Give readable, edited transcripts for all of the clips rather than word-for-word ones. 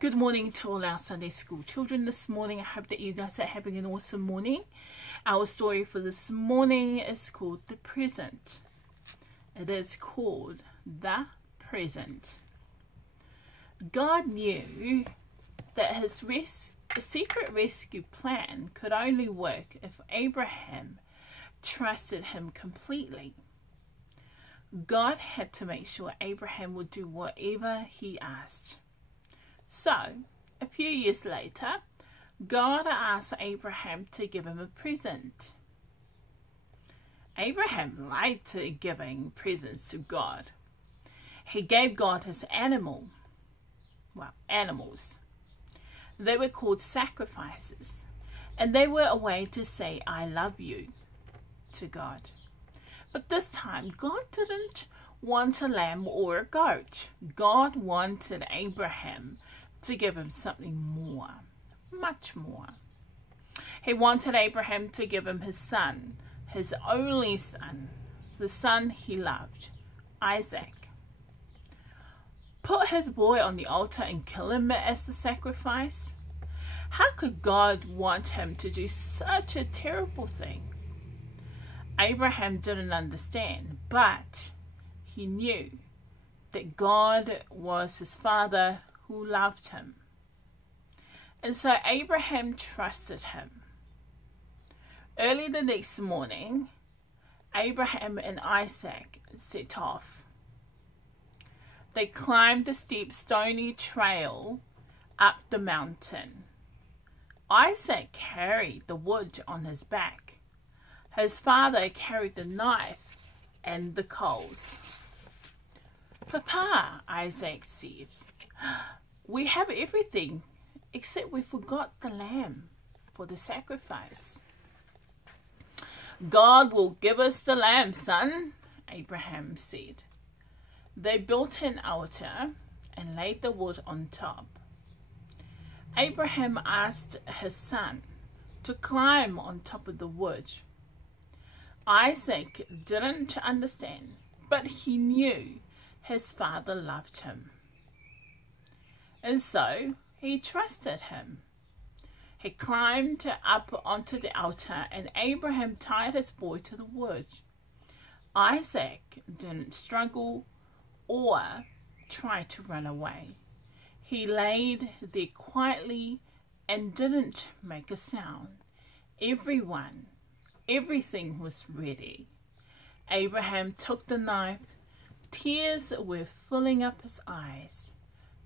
Good morning to all our Sunday school children this morning. I hope that you guys are having an awesome morning. Our story for this morning is called The Present. It is called The Present. God knew that his secret rescue plan could only work if Abraham trusted him completely. God had to make sure Abraham would do whatever he asked. So, a few years later, God asked Abraham to give him a present. Abraham liked giving presents to God. He gave God his animals. They were called sacrifices, and they were a way to say, "I love you," to God. But this time, God didn't want a lamb or a goat. God wanted Abraham to give him something more, much more. He wanted Abraham to give him his son, his only son, the son he loved, Isaac. Put his boy on the altar and kill him as the sacrifice? How could God want him to do such a terrible thing? Abraham didn't understand, but he knew that God was his father who loved him. And so Abraham trusted him. Early the next morning, Abraham and Isaac set off. They climbed the steep stony trail up the mountain. Isaac carried the wood on his back. His father carried the knife and the coals. "Papa," Isaac said, "we have everything except we forgot the lamb for the sacrifice." "God will give us the lamb, son," Abraham said. They built an altar and laid the wood on top. Abraham asked his son to climb on top of the wood. Isaac didn't understand, but he knew his father loved him. And so he trusted him. He climbed up onto the altar and Abraham tied his boy to the wood. Isaac didn't struggle or try to run away. He laid there quietly and didn't make a sound. Everything was ready. Abraham took the knife. Tears were filling up his eyes.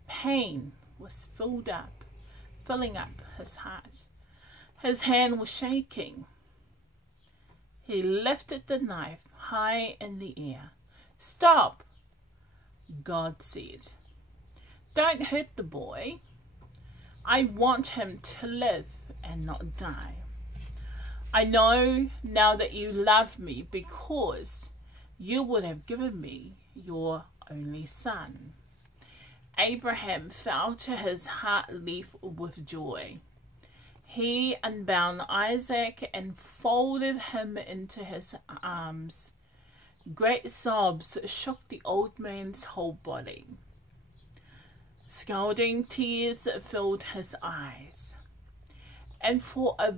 Pain was filling up his heart. His hand was shaking. He lifted the knife high in the air. "Stop," God said. "Don't hurt the boy. I want him to live and not die. I know now that you love me because you would have given me your only son." Abraham felt his heart leap with joy. He unbound Isaac and folded him into his arms. Great sobs shook the old man's whole body. Scalding tears filled his eyes. And for a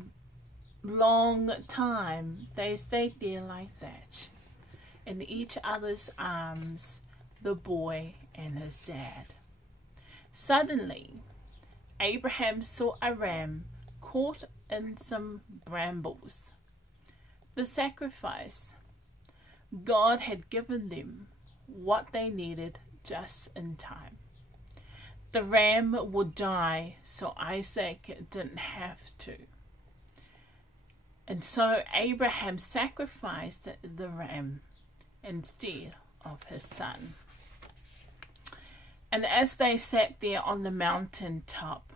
long time they stayed there like that, in each other's arms, the boy and his dad. Suddenly, Abraham saw a ram caught in some brambles. The sacrifice. God had given them what they needed just in time. The ram would die so Isaac didn't have to. And so Abraham sacrificed the ram instead of his son. And as they sat there on the mountain top,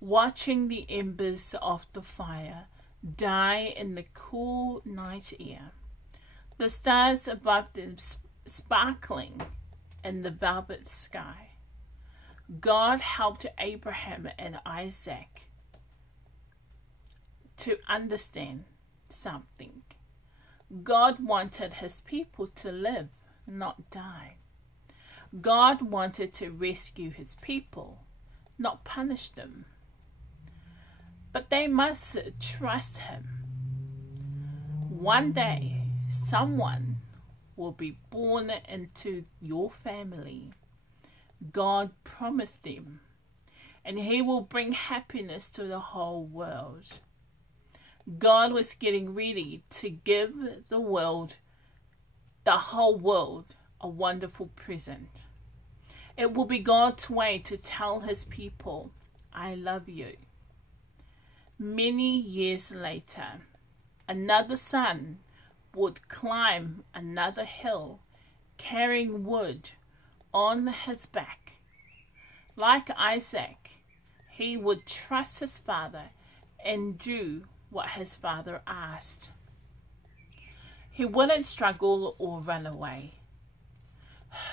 watching the embers of the fire die in the cool night air, the stars above them sparkling in the velvet sky, God helped Abraham and Isaac to understand something. God wanted his people to live, not die. God wanted to rescue his people, not punish them. But they must trust him. One day, someone will be born into your family. God promised them, and he will bring happiness to the whole world. God was getting ready to give the whole world, a wonderful present. It will be God's way to tell his people, I love you. Many years later, another son would climb another hill, carrying wood on his back. Like Isaac, he would trust his father and do what his father asked. He wouldn't struggle or run away.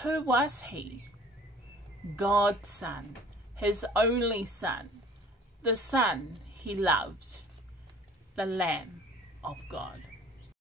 Who was he? God's son, his only son, the son he loved, the Lamb of God.